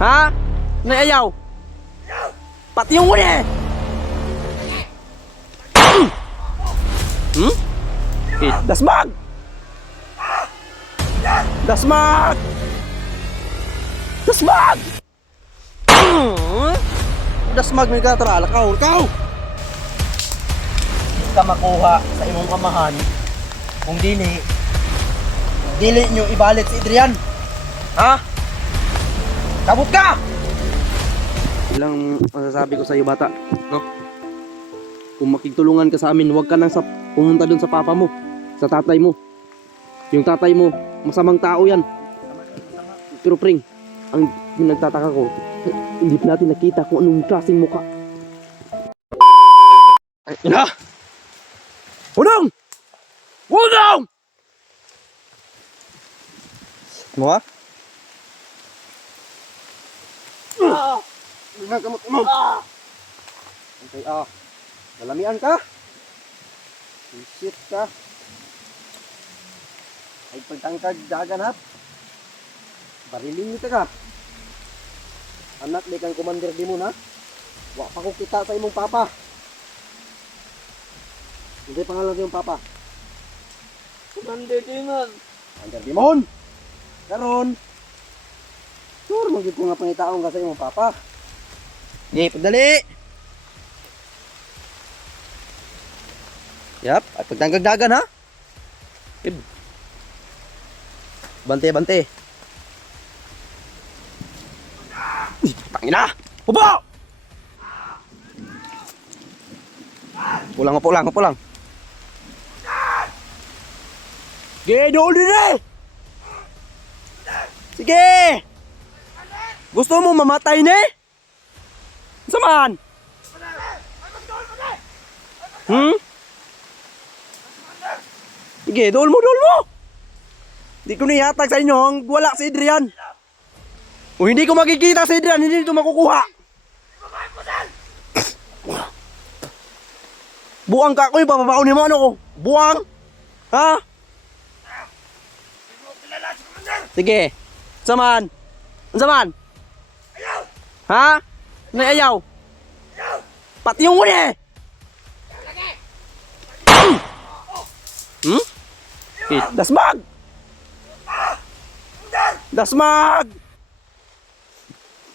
Ha? Naayaw? Pati yung uli! Hmm? Dasmag! Dasmag! Dasmag! Dasmag may katrala ka, ikaw! Hindi ka makuha sa imong amahan kung dili nyo ibalit si Adrian. Ha? Kabot ka! Ilang masasabi ko sa iyo, bata, no? Kung makitulungan ka sa amin, huwag ka nang pumunta doon sa papa mo, sa tatay mo. Yung tatay mo, masamang tao yan. Pero pring, ang nagtataka ko, hindi pa natin nakita kung anong klaseng mukha. Ina! Unang! Unang! Mo ha? Kamot mo. Okay, dalamian ka. Shit ka. Ay pagtangkad daganap. Barilin nito ka. Anak di kang commander di mo na. Wa pa ko kita sa imong papa. Hindi pangalan yung papa. Commander Demon. Commander Demon. Karon. Sure, magiging ko nga pangitaon ka sa imong papa. Sige, padali. Yap, at pagtanggagdagan ha. Bante, bante. Tangina! Hubo! Pulang, pulang, pulang. Sige, doon din eh! Sige! Gusto mo mamatay ni? Saan? Hmm? Sige, dool mo, dool mo! Hindi ko nihatag sa inyo ang wala si Adrian. O hindi ko makikita si Adrian, hindi ito makukuha. Buang ka ko, ipapabaon ni mo ano ko. Buang! Ha? Sige. Saman. Saman. Ha? Naayaw. Pati yung uli. Hmm? Dasmag! Dasmag!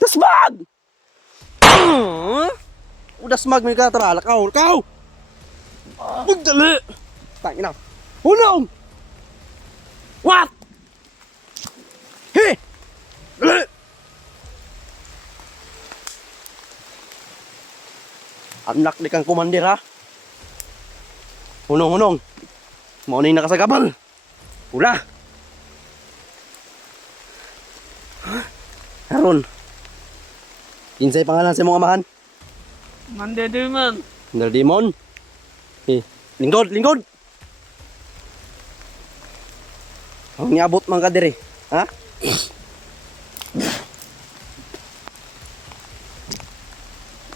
Dasmag! Dasmag may katrala ka, ikaw! Magdali! Tangina! Hulong! What? He! Dali! Anak di kang kumandir ha? Hunong, hunong! Mauna yung nakasagabal! Pula! Haron! Kinsay pangalan sa mong amahan? Commander Demon. Commander Demon? Lingkod, lingkod! Ang niabot man ka diri, ha?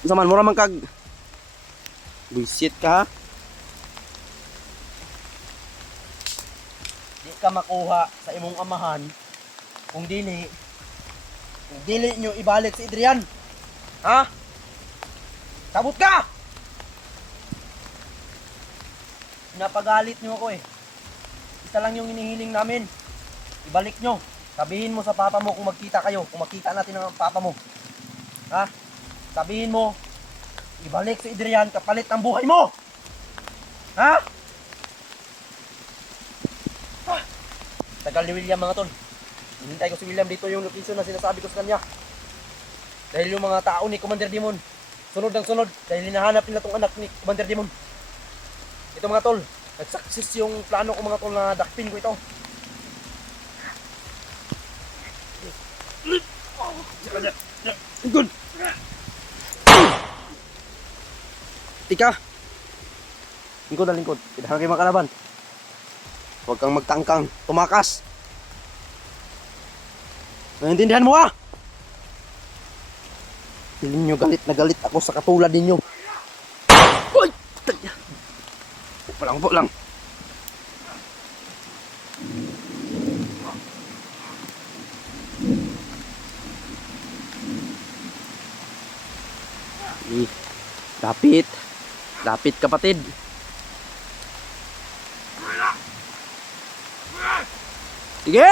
Saman, mura man kag... Buisit ka, ha? Di ka makuha sa imong amahan kung dili nyo ibalit si Adrian. Ha? Sabot ka! Napagalit nyo ako eh. Isa lang yung hinihiling namin. Ibalik nyo. Sabihin mo sa papa mo kung magkita kayo. Kung makita natin ang papa mo. Ha? Sabihin mo, ibalik si Adrian kapalit ng buhay mo. Ha? Tagal ni William mga tol. Hinintay ko si William dito yung location na sinasabi ko sa kanya. Dahil yung mga tao ni Commander Demon, sunod ng sunod. Dahil hinahanap nila tong anak ni Commander Demon. Ito mga tol, nag-success yung plano ko mga tol na dakpin ko ito. Good. Tika. Lingkod na lingkod. Tidak kayo makalaban. Huwag kang magtangkang. Tumakas. Naintindihan mo ha? Feeling nyo galit na galit ako sa katulad ninyo. Uy! Upo lang. Lapit. Lapit kapatid. Sige!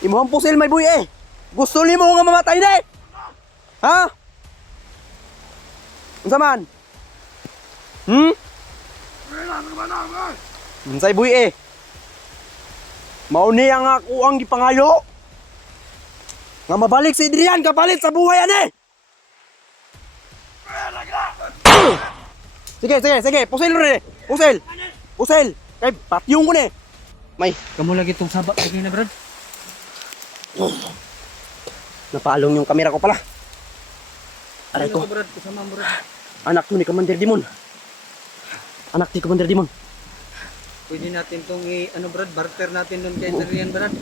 Imo ang pusil may buhi eh. Gusto nimo nga mamatay ni. Ha? Unsa man? Unsay buhi eh? Mauni ang ako ang gipangayo. Nga mabalik si Adrian kapalit sa buhay ani. Sige, pusil rin. Pusil. Kay patyong ko ni. May, Kamu lagi itong sabak lagi na, Brad. napaalong yung kamera ko pala. Aray ko, Brad, kasama mo, Brad. anak to ni Commander Dimon. Anak ni Commander Dimon. Pwede natin itong Brad, barter natin doon kay Adrian, Brad.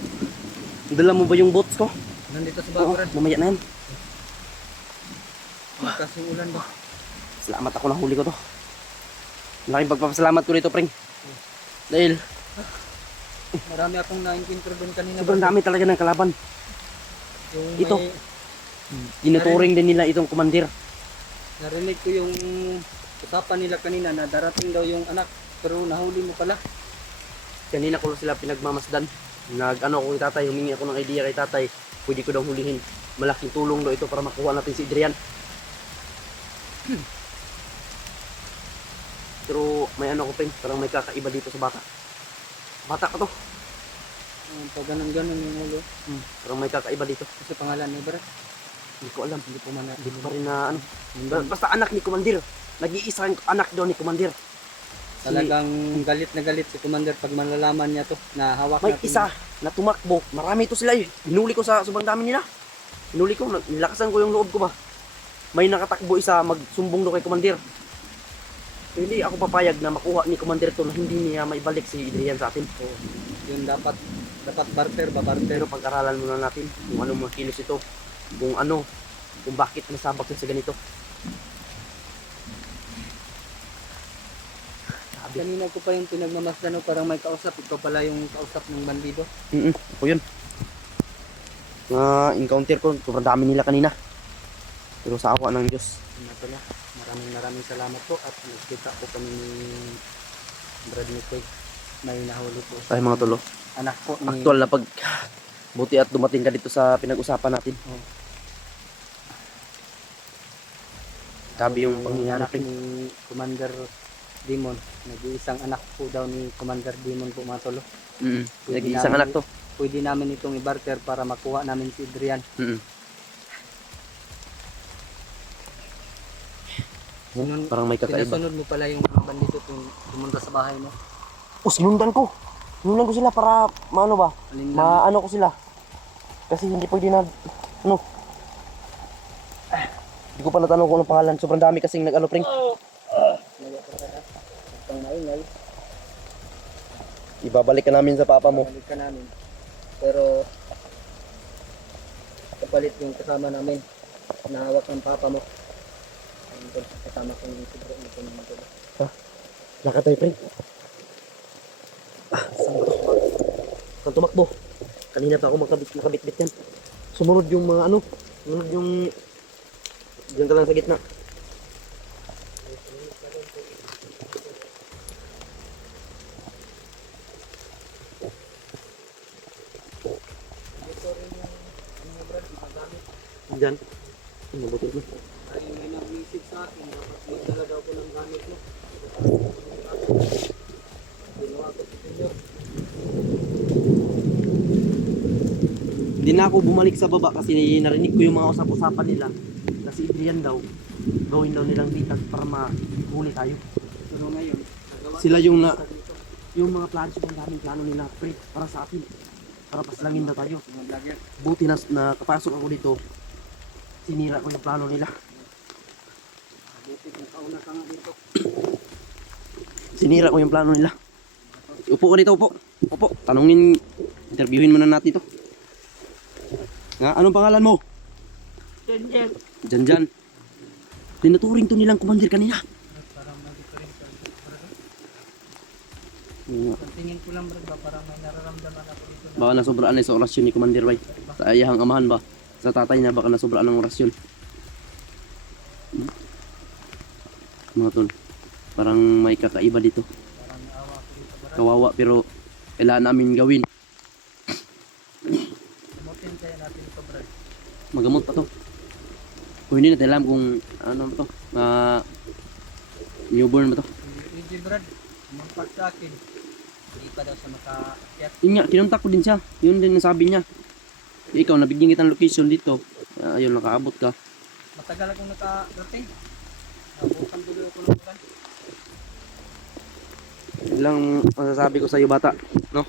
Dala mo ba yung boats ko? Nandito sa Oo, baba, Brad. mamaya na yan. Kasing ulan ba? Salamat ako nahuli ko to. Malaking pagpapasalamat ko dito, Pring. Dahil Marami akong na-encounter doon kanina. sobrang dami talaga ng kalaban. Yung Ito. may- Tinuturing din nila itong commander. Narinig ko yung usapan nila kanina na darating daw yung anak. Pero nahuli mo pala. Kanina ko sila pinagmamasdan. Nag-ano ko kay tatay, humingi ako ng idea kay tatay. Pwede ko daw hulihin. Malaking tulong daw ito para makuha natin si Adrian. Pero may ano ko Pring, parang may kakaiba dito sa bata. Bata pa to. Pag ganun-ganun yung ulo. Parang may kakaiba dito. Kasi pangalan ni Brad. Hindi ko alam. Hindi ko pa rin na ano. Basta anak ni Commander. Nag-iisang anak daw ni Commander. Talagang galit na galit si Commander pag malalaman niya to na hawak May natin. isa na tumakbo. Marami ito sila eh. Hinuli ko sa sobrang dami nila. Hinuli ko. Nilakasan ko yung loob ko ba. May nakatakbo isa magsumbong daw kay Commander. So, hindi ako papayag na makuha ni Commander to na hindi niya maibalik si Adrian sa atin. So, Yun dapat barter ba barter. pero pag-aralan muna natin kung ano mga kilos ito. Kung bakit nasabak siya sa ganito. Kanina ko pa yung pinagmamasdan no, parang may kausap. Ikaw pala yung kausap ng bandido. Ako yun. Encounter ko. Sobrang dami nila kanina. Pero sa awa ng Diyos. Yun na pala. Maraming salamat po at nagkita po kami ni Brad Nicoy. May nahuli po. Ay mga tulo. Anak po ni... Aktual na pag buti at dumating ka dito sa pinag-usapan natin. Oh. Sabi yung Yung pangyayari. anak ni Commander Demon. Nag-iisang anak po daw ni Commander Demon po mga tolo. Nag-iisang anak to. Pwede namin itong i-barter para makuha namin si Adrian. Parang may kakaiba. Sinasunod mo pala yung bandito kung pumunta sa bahay mo. Sinundan ko. Sinundan ko sila para maano ba? Alin lang. Maano ko sila. Kasi hindi pwede na ano. Hindi ko pa natanong kung anong pangalan. Sobrang dami kasing nag-ano Pring. Pang maingay. Ibabalik ka namin sa papa mo. Balik ka namin. Pero kapalit yung kasama namin. Nahawak ng papa mo. Ayun, kasama ko yung siguro nito naman tulo. Nakatay Pring. Saan tumakbo? Kanina pa ako makabit-bit yan. Sumunod yung mga ano. Sumunod yung... Diyan ka lang sa gitna. Diyan. Mabuti mo. Ay, may nag-message sa akin. Dapat magdala daw ko ng gamit mo. Ginawa ko si Senyor. Hindi na ako bumalik sa baba kasi narinig ko yung mga usap-usapan nila. Kasi Adrian daw, gawin daw nilang bitag para mahuli tayo. Pero ngayon, nagawa Sila yung yung mga plano, yung daming plano nila pre, para sa atin. Para paslangin daw tayo. ng vlogger. Buti na nakapasok ako dito. Sinira ko yung plano nila. Buti kung kauna ka nga dito. Sinira ko yung plano nila. Upo ka dito, upo. Upo. Interviewin muna natin ito. Nga, anong pangalan mo? Senyor. Janjan. Tinuturing to nilang commander kanina. Parang mag-different ka. Nga. Tingin ko lang bro ba parang may nararamdaman ako dito na Baka nasobraan na sa orasyon ni Commander Bay. Sa ayahang amahan ba? sa tatay na baka nasobraan ng orasyon. Mga tol, parang may kakaiba dito. Parang awa ko dito Brad. Kawawa pero kailangan namin gawin. Gamutin kaya natin ito Brad. Magamot pa to. Kung hindi natin alam kung ano ba to, newborn ba to. Hindi pwede Brad. Umampak sa akin. Hindi pa daw siya makaakyat. Yun nga, kinuntak ko din siya. Yun din ang sabi niya. Ikaw, nabigyan kita ng location dito. Ayun, nakaabot ka. Matagal akong nakarating. Nabukan tuloy ako ng ulan. Ilang masasabi ko sa iyo bata, no?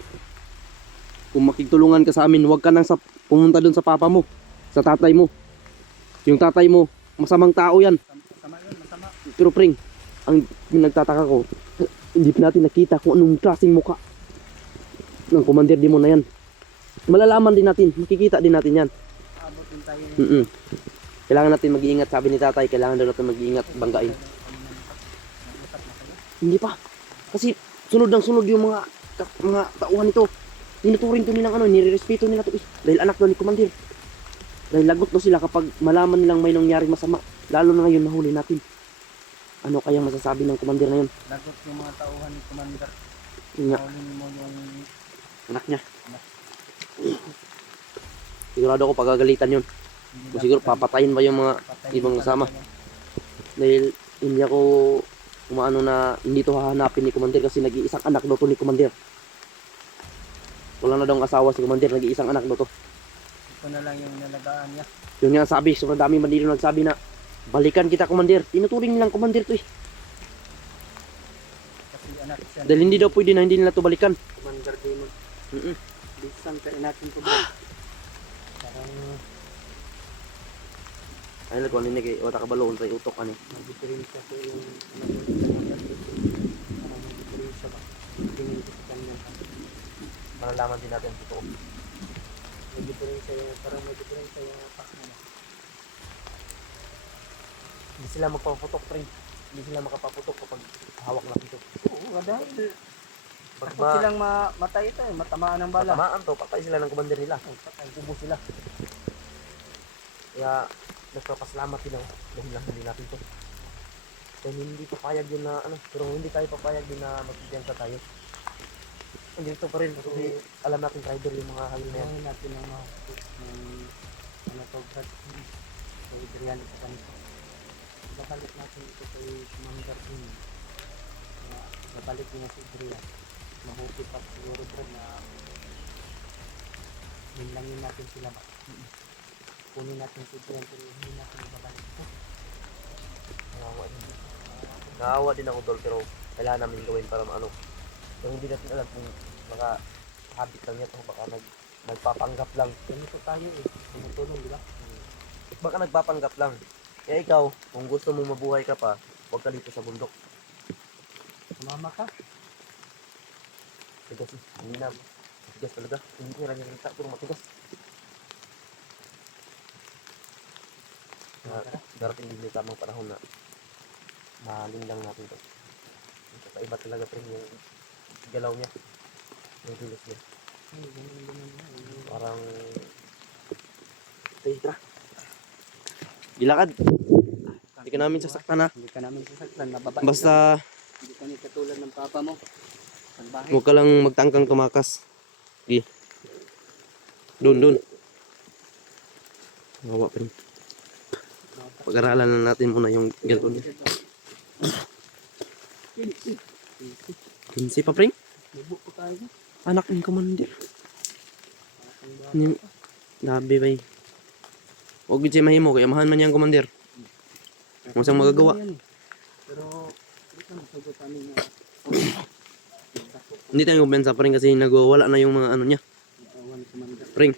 Kung makitulungan ka sa amin, huwag ka nang pumunta doon sa papa mo, sa tatay mo. Yung tatay mo, masamang tao yan. Masama yun, masama. Pero pring, ang nagtataka ko, hindi pa natin nakita kung anong klaseng muka ng commander di mo na yan. Malalaman din natin, makikita din natin yan. Abot din tayo. Kailangan natin mag-iingat, sabi ni tatay, kailangan daw natin mag-iingat, banggain. Nag-usap na kayo. Hindi pa. Kasi sunod ng sunod yung mga tauhan nito. Tinuturing to nilang nirerespeto nila to. Dahil anak daw ni commander. Dahil lagot daw sila kapag malaman nilang may nangyaring masama. Lalo na ngayon nahuli natin. Ano kayang masasabi ng commander na yun? Lagot yung mga tauhan ni Commander. Yun nga, Kaulin mo yung anak niya. Sigurado ako pagagalitan yun. hindi O siguro dapat papatayin ba yung mga patayin ibang pa kasama. talaga. dahil hindi ako umaano na hindi to hahanapin ni commander kasi nag-iisang anak daw to ni commander. Wala na daw ang asawa si commander, nag-iisang anak daw to. Ito na lang yung nalagaan niya. Yun nga sabi, sobrang dami man dito nagsabi na balikan kita commander. Tinuturing nilang commander to eh. Kasi anak siya. Dahil hindi daw pwede na hindi nila to balikan. Commander Demon. Bisan kain natin ito bro. Parang Ay nagkuhan din kay wata kabaloon sa utok ani. mag-diferensya ko yung Commander. Parang mag-diferensya ba? Tingin ko sa kanya. Malalaman din natin totoo. May diferensya yung, parang may diferensya yung apak niya. Hindi sila magpaputok pre. Hindi sila makapaputok kapag hawak na ito. Oo, dahil Pag takot silang matay ito eh, matamaan ng bala. matamaan to, patay sila ng commander nila. Patay. Kubo sila. Kaya nagpapasalamat din ako dahil lang hindi natin to. Dahil hindi papayag yun na ano, pero hindi tayo papayag din na magsidyanta tayo. Andito pa rin kasi alam natin rider yung mga halin na yan. Ngayon natin ang mahustos ng ano to, Brad. So, Adrian sa kanito. Babalik natin ito kay Commander King. Babalik niya si Adrian. Mabuti pa siguro, Brad, na hinlangin natin sila ba? Kunin natin si Adrian pero hindi natin babalik ito. Naawa din ako tol pero kailangan namin gawin para maano. Pero hindi natin alam kung habit lang yan o baka nagpapanggap lang. Ganito tayo eh. Tumutulong, di ba? Baka nagpapanggap lang. Kaya ikaw, kung gusto mong mabuhay ka pa, huwag ka dito sa bundok. Sumama ka. Tigas eh. Hindi na. Tigas talaga. Hindi ko lang yung salita pero matigas. Darating din yung tamang panahon na mahalin lang natin to. Kakaiba talaga pre yung galaw niya. Yung kilos niya. Parang tira. Gilakad. Hindi ka namin sasaktan ha. Hindi ka namin sasaktan. Mababait ka. Basta Hindi kami katulad ng papa mo. Salbahe. huwag ka lang magtangkang tumakas. Sige. Dun. Nawa pa rin. Pag-aralan na natin muna yung girlfriend niya. 15 pa pring? Libo po tayo. Anak ni commander. Ni Labi bay. Huwag gid siya mahimo kaya mahan man yang commander. Kung saan magagawa. Pero ito ang sagot namin na Hindi tayo kumpensa pa rin kasi nagwawala na yung mga ano niya. awan Commander. Pring.